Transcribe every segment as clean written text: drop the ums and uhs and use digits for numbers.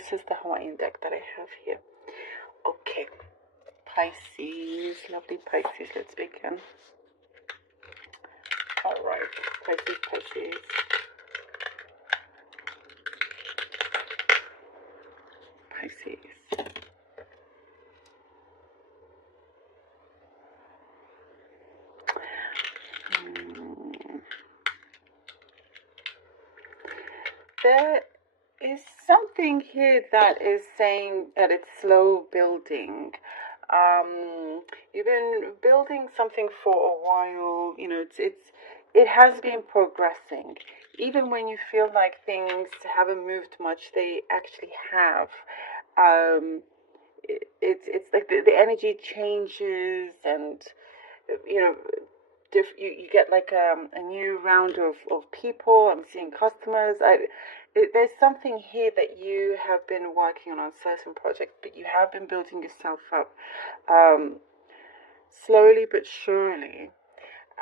this is the Hawaiian deck that I have here. Okay, Pisces, lovely Pisces, let's begin. All right, Pisces, Pisces. Pisces. There is something here that is saying that it's slow building. You've been building something for a while. You know, it has been progressing. Even when you feel like things haven't moved much, they actually have. It's like the energy changes, and you know, you get like a new round of people. I'm seeing customers. There's something here that you have been working on a certain project, but you have been building yourself up slowly but surely.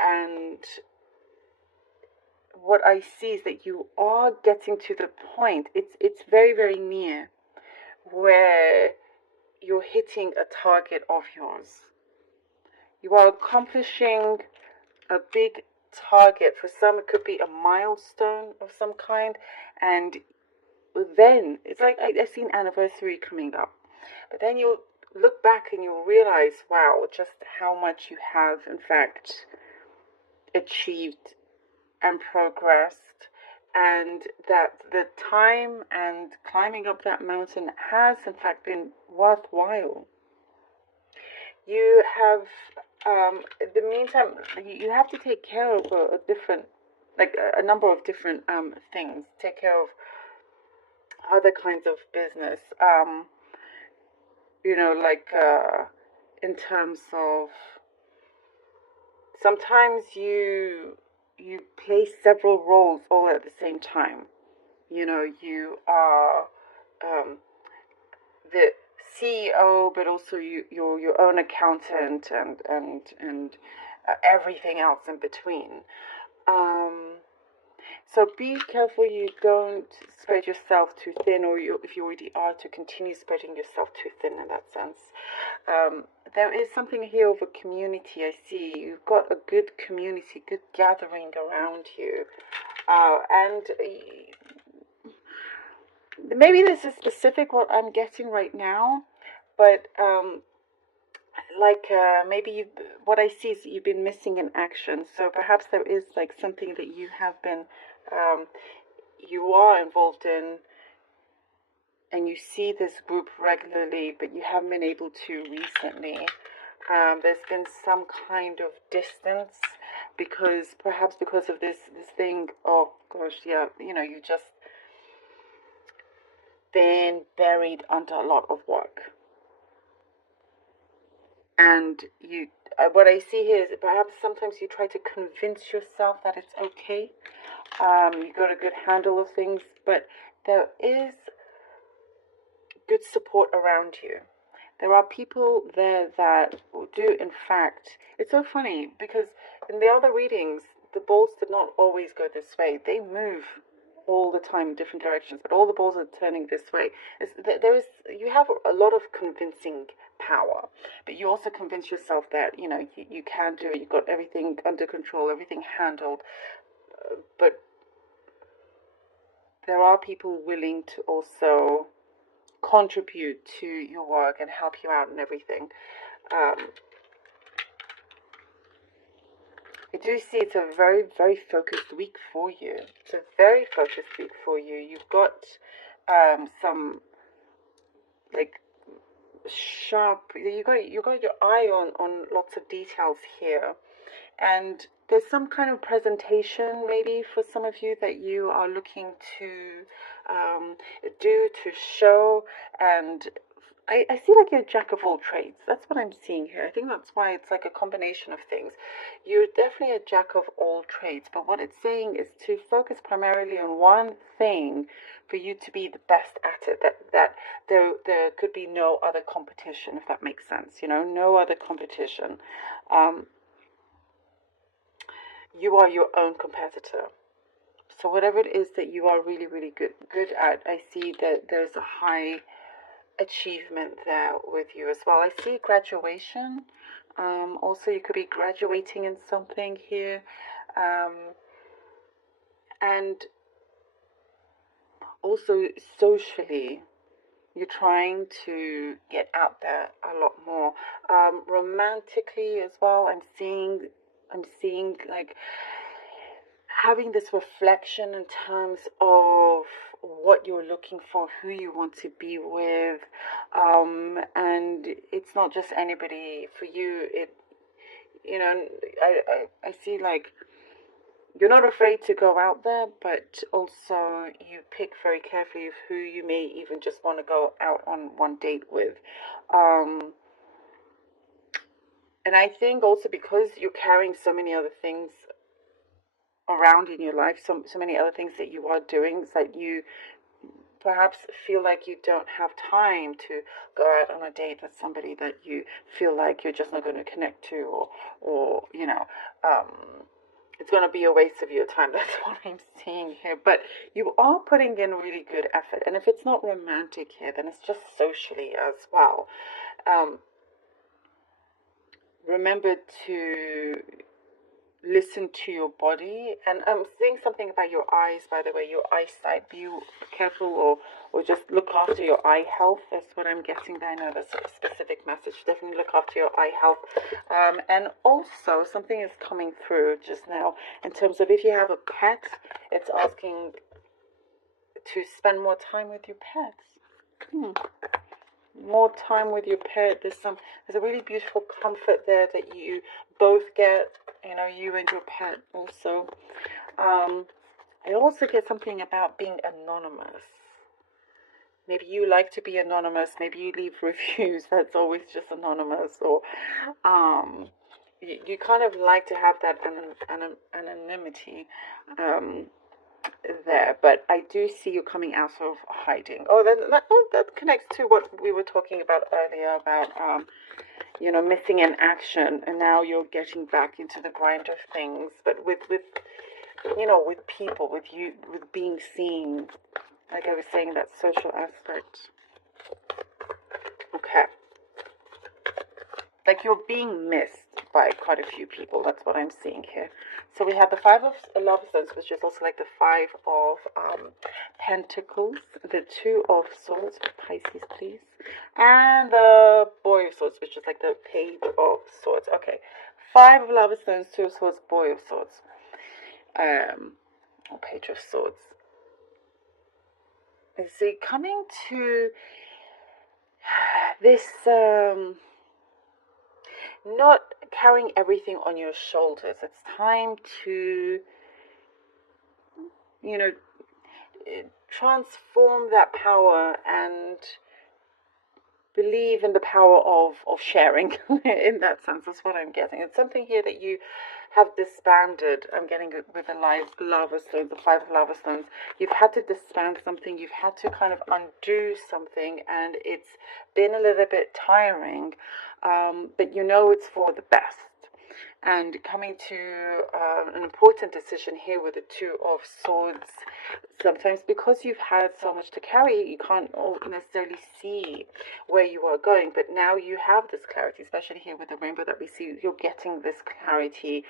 And what I see is that you are getting to the point. It's very, very near where you're hitting a target of yours. You are accomplishing a big target. For some, it could be a milestone of some kind, and then it's like I see an anniversary coming up, but then you'll look back and you'll realize, wow, just how much you have in fact achieved and progressed, and that the time and climbing up that mountain has in fact been worthwhile. You have in the meantime, you have to take care of a different, like a number of different things. Take care of other kinds of business. You know, like in terms of sometimes you play several roles all at the same time. You know, you are the CEO, but also you're your own accountant and everything else in between. So be careful you don't spread yourself too thin, or if you already are, to continue spreading yourself too thin in that sense. There is something here of a community. I see you've got a good community, good gathering around you, and maybe this is specific what I'm getting right now, but maybe what I see is that you've been missing in action. So perhaps there is like something that you have been, you are involved in, and you see this group regularly, but you haven't been able to recently. There's been some kind of distance because of this thing. Oh gosh, yeah, you know, you just been buried under a lot of work. And you, what I see here is perhaps sometimes you try to convince yourself that it's okay. You got a good handle of things, but there is good support around you. There are people there that do, in fact, it's so funny because in the other readings, the balls did not always go this way. They move all the time in different directions, but all the balls are turning this way. You have a lot of convincing power, but you also convince yourself that, you know, you can do it, you've got everything under control, everything handled, but there are people willing to also contribute to your work and help you out and everything. I do see it's a very, very focused week for you. It's a very focused week for you. You've got some like sharp. You got your eye on lots of details here, and there's some kind of presentation maybe for some of you that you are looking to do, to show. And I see like you're a jack of all trades. That's what I'm seeing here. I think that's why it's like a combination of things. You're definitely a jack of all trades, but what it's saying is to focus primarily on one thing for you to be the best at it. That there could be no other competition, if that makes sense. You know, no other competition. You are your own competitor. So whatever it is that you are really, really good at, I see that there's a high achievement there with you as well. I see graduation. Also, you could be graduating in something here. And also socially, you're trying to get out there a lot more. Romantically as well, I'm seeing like having this reflection in terms of what you're looking for, who you want to be with, and it's not just anybody for you. I see like you're not afraid to go out there, but also you pick very carefully of who you may even just want to go out on one date with. And I think also because you're carrying so many other things around in your life, so many other things that you are doing, that you perhaps feel like you don't have time to go out on a date with somebody that you feel like you're just not going to connect to, or it's going to be a waste of your time. That's what I'm seeing here. But you are putting in really good effort. And if it's not romantic here, then it's just socially as well. Remember to listen to your body. And I'm seeing something about your eyes, by the way, your eyesight. Be careful, or just look after your eye health. That's what I'm getting there. I know that's a specific message. Definitely look after your eye health. And also, something is coming through just now in terms of if you have a pet, it's asking to spend more time with your pets. More time with your pet. There's a really beautiful comfort there that you both get, you and your pet also. I also get something about being anonymous. Maybe you like to be anonymous. Maybe you leave reviews that's always just anonymous, or you kind of like to have that anonymity there. But I do see you coming out of hiding. That connects to what we were talking about earlier about missing in action, and now you're getting back into the grind of things, but with people, with being seen, like I was saying, that social aspect. Okay. Like you're being missed by quite a few people. That's what I'm seeing here. So we have the Five of Love Stones, which is also like the Five of Pentacles, the Two of Swords, Pisces, please, and the Boy of Swords, which is like the Page of Swords. Okay, Five of Love Stones, Two of Swords, Boy of Swords, or Page of Swords. And see, coming to this, not carrying everything on your shoulders. It's time to, transform that power and believe in the power of sharing. In that sense, that's what I'm getting. It's something here that you have disbanded. I'm getting it with the lava stones, the Five of Lava Stones. You've had to disband something. You've had to kind of undo something, and it's been a little bit tiring, but it's for the best. And coming to an important decision here with the Two of Swords, sometimes because you've had so much to carry, you can't necessarily see where you are going, but now you have this clarity, especially here with the rainbow that we see. You're getting this clarity,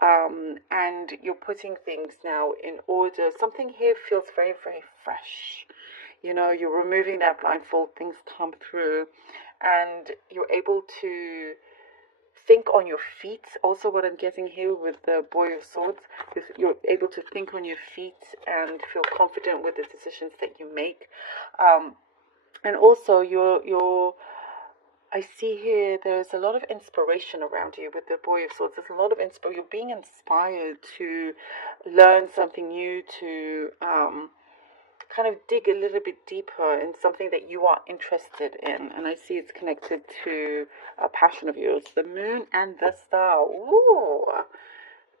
and you're putting things now in order. Something here feels very, very fresh. You're removing that blindfold, things come through, and you're able to think on your feet. Also, what I'm getting here with the Boy of Swords is you're able to think on your feet and feel confident with the decisions that you make. And also, I see here there's a lot of inspiration around you with the Boy of Swords. There's a lot of inspiration. You're being inspired to learn something new, to kind of dig a little bit deeper in something that you are interested in. And I see it's connected to a passion of yours. The Moon and the Star. Ooh,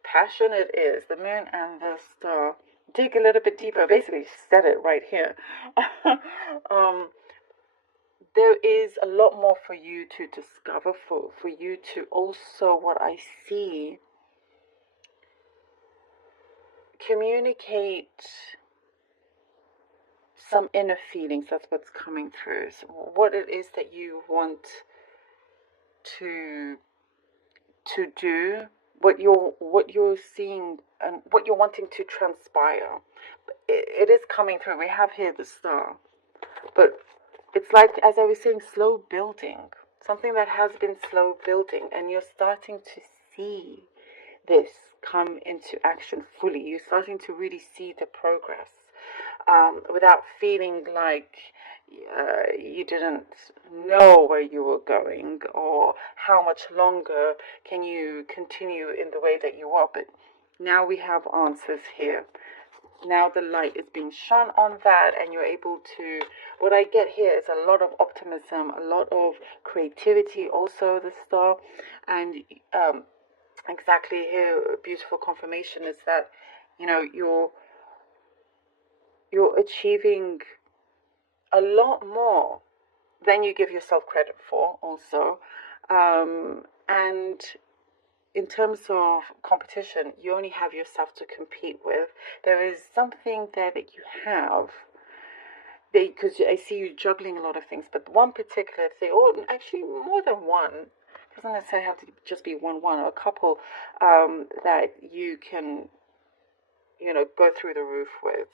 passion it is. The Moon and the Star. Dig a little bit deeper. Basically said it right here. There is a lot more for you to discover, for you to also, what I see, communicate some inner feelings. That's what's coming through. So what it is that you want to do, what you're seeing, and what you're wanting to transpire. It is coming through. We have here the star, but it's like, as I was saying, slow building. Something that has been slow building, and you're starting to see this come into action fully. You're starting to really see the progress, without feeling like you didn't know where you were going, or how much longer can you continue in the way that you are. But now we have answers here. Now the light is being shone on that, and you're able to, what I get here is a lot of optimism, a lot of creativity, also the star. And exactly here, beautiful confirmation is that, you know, you're achieving a lot more than you give yourself credit for, also. And in terms of competition, you only have yourself to compete with. There is something there that you have, because I see you juggling a lot of things, but one particular thing, or actually more than one, doesn't necessarily have to just be one, or a couple, that you can, you know, go through the roof with.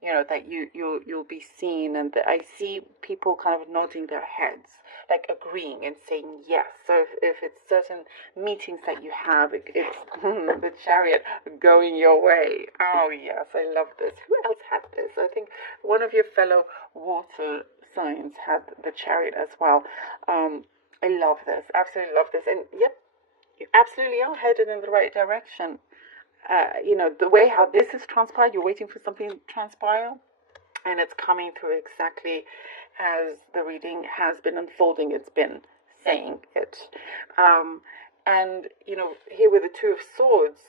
You know, that you'll be seen, and I see people kind of nodding their heads, like agreeing and saying yes. So if it's certain meetings that you have, it's the chariot going your way. Oh yes, I love this. Who else had this? I think one of your fellow water signs had the chariot as well. I love this, absolutely love this. And yep, you absolutely are headed in the right direction. You know, the way how this is transpired, you're waiting for something to transpire, and it's coming through exactly as the reading has been unfolding. It's been saying it. And, you know, here with the Two of Swords,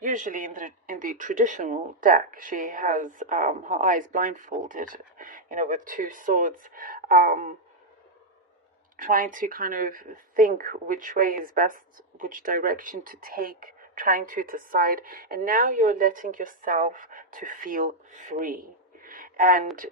usually in the traditional deck, she has her eyes blindfolded, you know, with two swords, trying to kind of think which way is best, which direction to take, trying to decide. And now you're letting yourself to feel free, and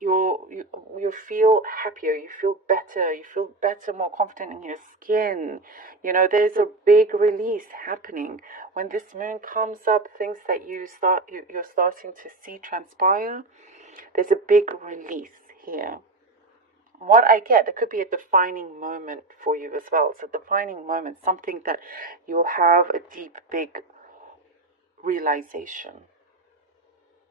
you feel happier, you feel better, more confident in your skin. You know, there's a big release happening when this moon comes up. Things that you're starting to see transpire, there's a big release here. What I get, it could be a defining moment for you as well. It's a defining moment, something that you'll have a deep, big realization.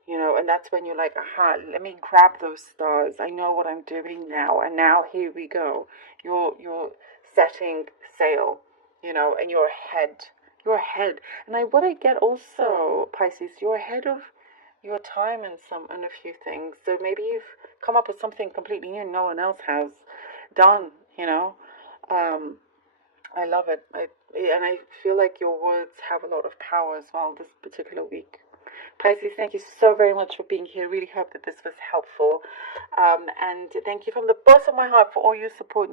You know, and that's when you're like, aha, let me grab those stars. I know what I'm doing now. And now here we go. You're setting sail, you know, and you're ahead. You're ahead. And what I get also, Pisces, you're ahead of your time in a few things. So maybe you've come up with something completely new no one else has done, you know. I love it. And I feel like your words have a lot of power as well this particular week. Pisces, thank you so very much for being here. Really hope that this was helpful. And thank you from the bottom of my heart for all your support.